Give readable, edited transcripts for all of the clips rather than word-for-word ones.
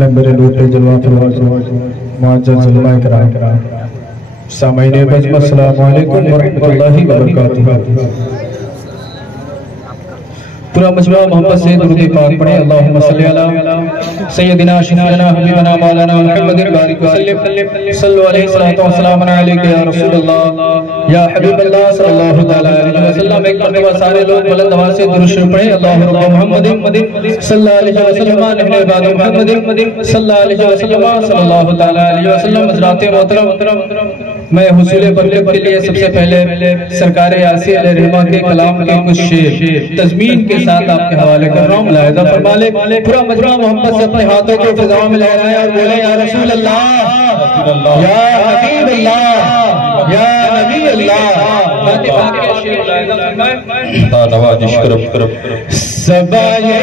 Member नूर जलवा मुअज़्ज़ज़ उलमा किराम सामईन बज़्म अस्सलामु अलैकुम व रहमतुल्लाहि व बरकातुहू। पूरा मजमा मोहम्मद से दुरूद पाक पढ़े। अल्लाहुम्मा सल्लि अला सय्यदिना शफीअना हबीबना मौलाना मुहम्मदिन बारिक वसल्लिम सल्लल्लाहु अलैहि सल्लतु वस्सलाम अलैका या रसूलल्लाह या हबीबल्लाह सल्लल्लाहु तआला अलैहि वसल्लम। एक मरतबा सारे लोग बुलंद आवाज से दुरूद शरीफ पढ़े। अल्लाहु रब्ब मुहम्मदिन सल्लल्लाहु अलैहि वसल्लम नहनु इबादु मुहम्मदिन सल्लल्लाहु अलैहि वसल्लम सल्लल्लाहु तआला अलैहि वसल्लम। हज़रात मोहतरम, मैं हुसूल बरकत के लिए सबसे पहले सरकार यासी अलैहिर्रहमा के कलाम के कुछ शेर तज़मीन के साथ आपके हवाले कर रहा हूँ। मुलाहिज़ा फरमा ले। पूरा मजमा मोहब्बत से अपने हाथों को फिज़ाओं में लहराए और बोले या रसूल अल्लाह, या हबीब अल्लाह, या नबी अल्लाह। नवाज़िश करम सबाये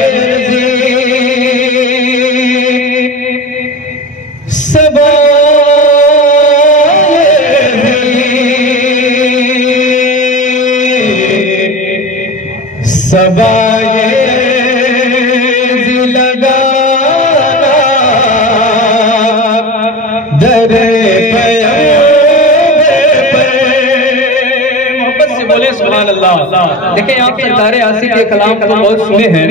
सबाये लगाना दरे मोहब्बत से बोले सुभान अल्लाह। देखिए आप सरकार यासी के कलाम को बहुत सुने हैं,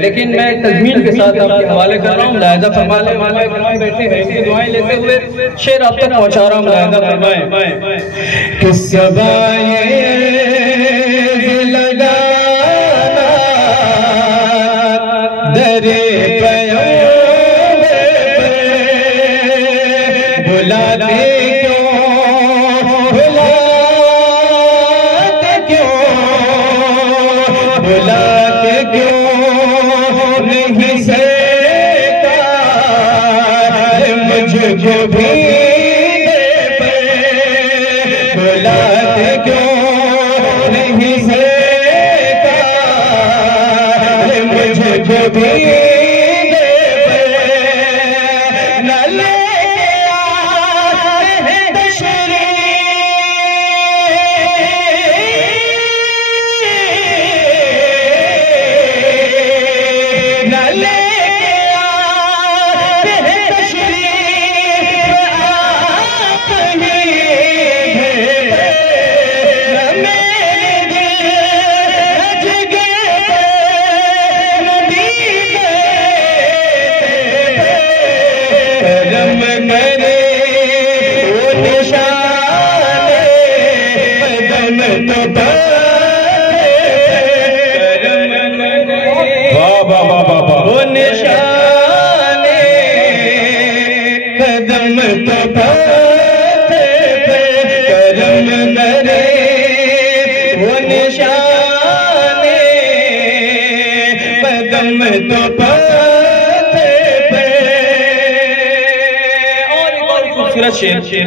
लेकिन मैं तज़मीन के साथ आपके हवाले कर रहा हूँ। मुलाहिज़ा फरमा ले। मालिक बैठे हैं, इनकी दुआएं लेते हुए शेर आप तक पहुँचा रहा हूँ। मुलाहिज़ा फरमाएं कि सबाये दरे बुलाते क्यों नहीं सहता मुझको भी बुलाते क्यों नहीं सहता मुझको भी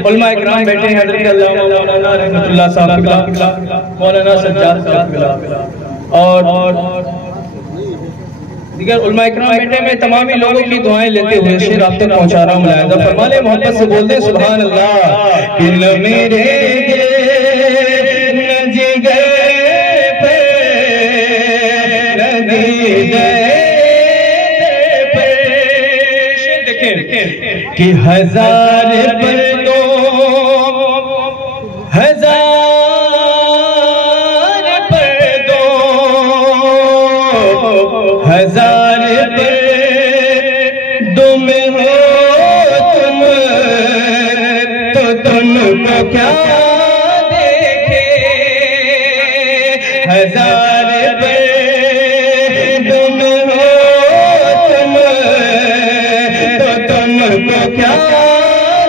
उलमा इकराम बैठे हैं। हज़रत अल्लामा मौलाना रहमतुल्लाह साहब, मौलाना सज्जाद साहब और दीगर उलमा इकराम बैठे। मैं तमामी लोगों की दुआएं लेते हुए शेर आप तक पहुंचा रहा हूँ। मुलाहिज़ा फरमा ले। मोहब्बत से बोल दे सुभान अल्लाह। कि न मेरे न जिगर पे न देखें कि हजार क्या देखे हजार तुम हो तुम तो तुमको क्या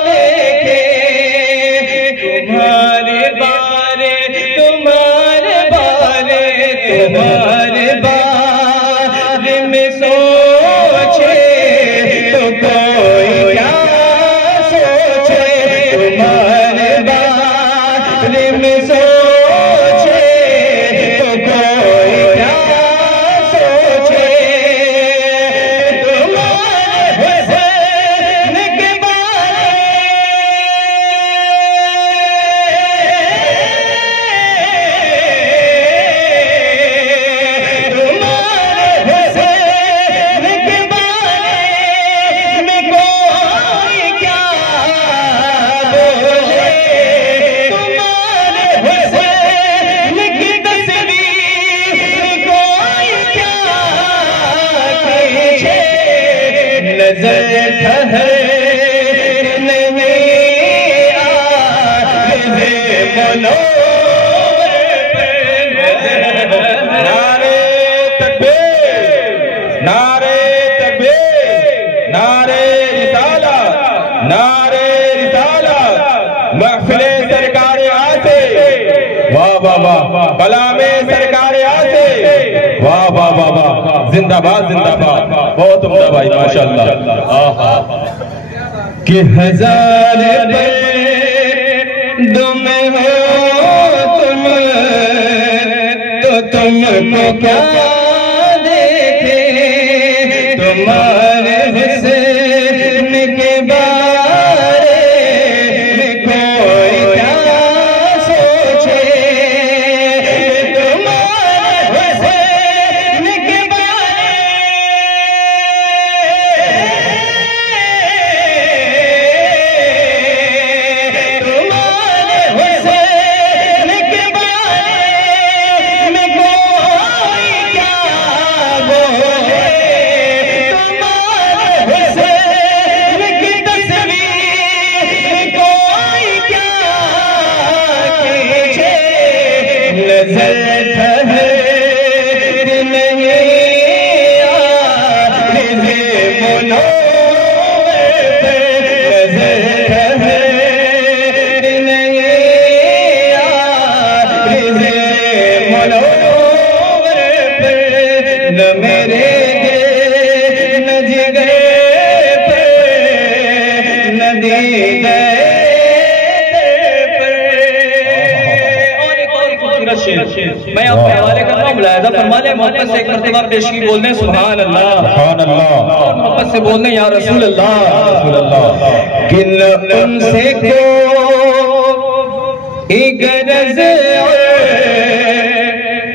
देखे तुम्हारे बारे में सोचे तो कोई क्या सोचे तुम्हारे बारे में सोचे तो कोई क्या सोचे तुम्हारे हुस्न के वाह वाह, बला में सरकार आसे, वाह वाह वाह वाह, जिंदाबाद जिंदाबाद, बहुत उम्दा भाई माशाअल्लाह। कि हजार दुम हो तुम तो तुमको क्या देखे, तुम्हारे हुस्न के बारे में कोई क्या सोचे, तुम्हारे हुस्न के बारे मैं आपके हवाले कर रहा हूँ, मुलाहिज़ा फरमा ले, मोहब्बत से एक मरतबा पेशगी बोल दें सुभान अल्लाह, सुभान अल्लाह, और मोहब्बत से बोल दें या रसूल अल्लाह, रसूल अल्लाह। कि न उनसे कोई गरज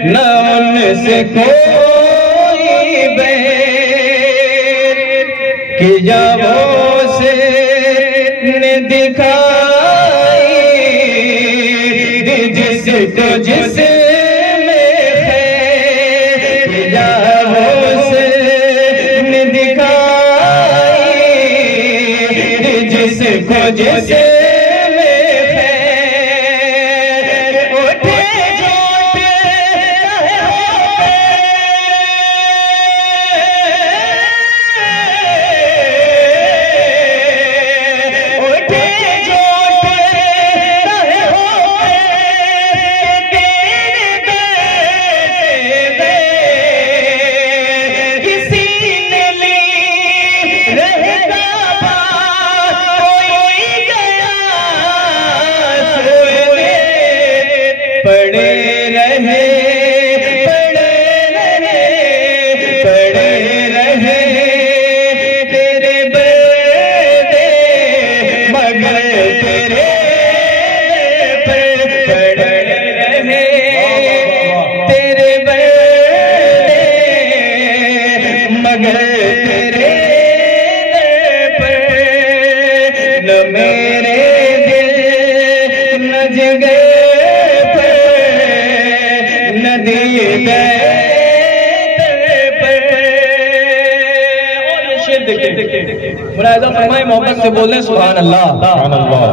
न उनसे कोई बैर, कि जाओ से ने दिखाई जिसको जिस जैसे मोहब्बत से बोले सुभान अल्लाह, सुभान अल्लाह।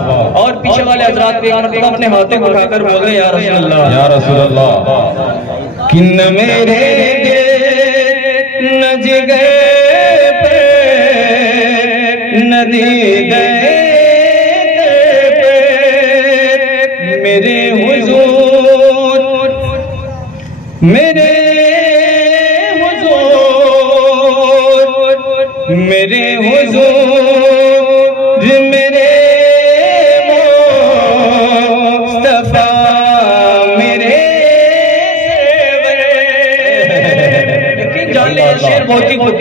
और पीछे वाले हजरात भी अपने हाथों को उठाकर बोले या रसूल अल्लाह, या रसूल अल्लाह। कि न मेरे न जिगर पे न दीदे पे मेरे हुजूर मेरे मेरे हुजूर मेरे मुस्तफा मेरे जान ले शेर बहुत ही सुन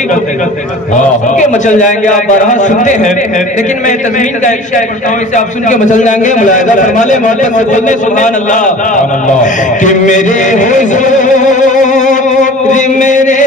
के मचल जाएंगे। आप बारहा सुनते हैं, लेकिन मैं तज़मीन का एक शेर पढ़ता हूँ, इसे आप सुन के मचल जाएंगे। मुलाहिज़ा फरमा ले, मोहब्बत से बोलने सुभान अल्लाह। कि मेरे हुजूर मेरे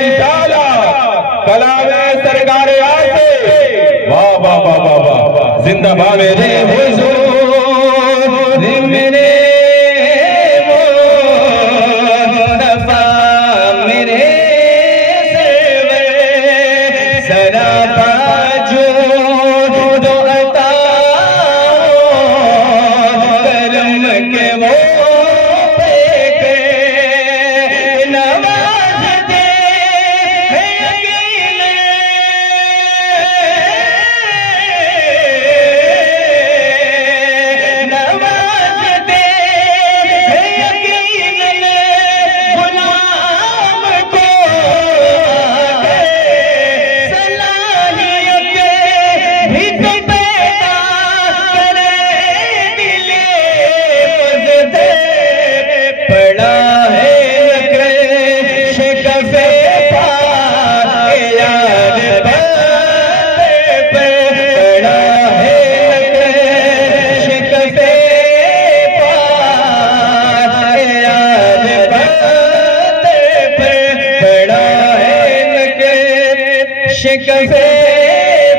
रिसालत कलामे सरकार आसे। वाह वाह वाह वाह वाह, जिंदाबाद मेरे हुजूर मेरे मुस्तफा मेरे सरापा जो दो अता करम के वो पे नवाज दे नवाज दे गुलाम को सलाहियत भी तो पैदा करे दिले दे पड़ा है शिकवे पार यार पड़ा है शिकवे पार यार पड़ा है शिकवे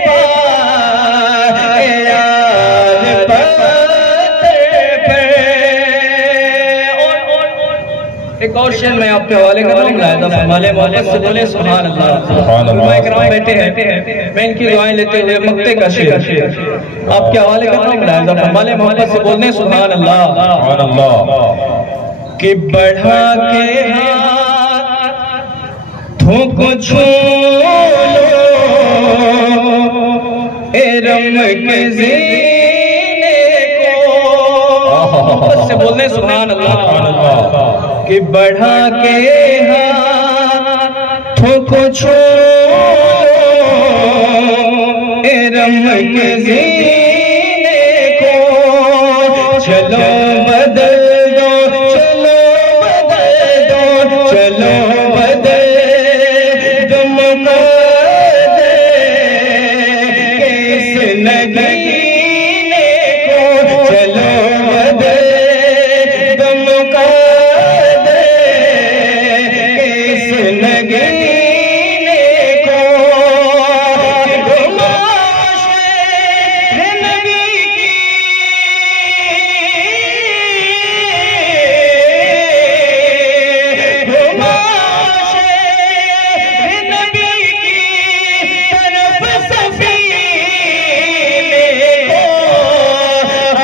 पार यार एक और शेर मैं आपके हवाले कर रहा हूँ, मुलाहिजा फरमाले मोहब्बत से बोले सुभान अल्लाह। इकराम बैठे हैं, मैं इनकी दुआएं लेते हुए मक्ते का शेर आपके हवाले कर रहा हूँ, मुलाहिजा फरमाले मोहब्बत से बोलने सुभान अल्लाह। कि बढ़ा के हाथों को छू लो ए रम के ज़ीने को, मोहब्बत से बोलने सुभान अल्लाह। कि बढ़ा के हाथों को छू ए रम के ज़ीने को, चलो बदल दो चलो बदल दो चलो बदल दो मुक़द्दर इस नगीने को, चलो बदल दो मुक़द्दर इस नगीने को। गुमाश है नबी की गुमाश है नबी की तरफ सफीने को,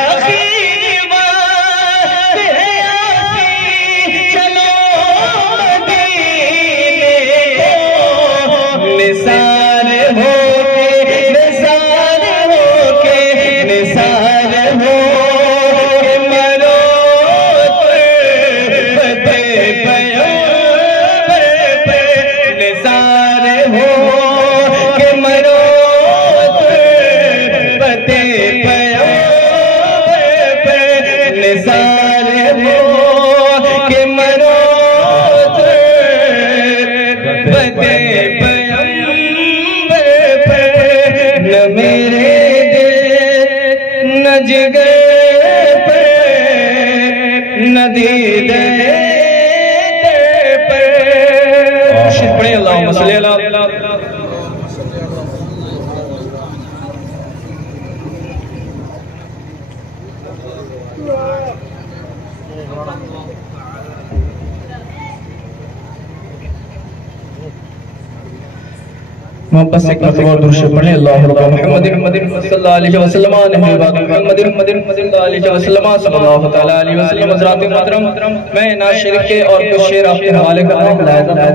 आखिरी बात है आसी चलो मदीने को। निसार होके निसार होके निसार होके मरो बदे पैगंबर पे, निसार होके मरो बदे पैगंबर पे, निसार होके मरो बदे पैगंबर पे। न मेरे दिल न जिगर पे न दीदे पे। पढ़े अल्लाहुम्मा सल्ली अला मोहब्बत से एक मरतबा दुरूद शरीफ पढ़ें। अल्लाहुम्मा मुहम्मदिन सल्लल्लाहु अलैहि वसल्लम सल्लल्लाहु अलैहि वसल्लम। हज़रात मोहतरम, मैं नाज़ शरीफ के और कुछ शेर आपके हवाले कर रहा हूँ।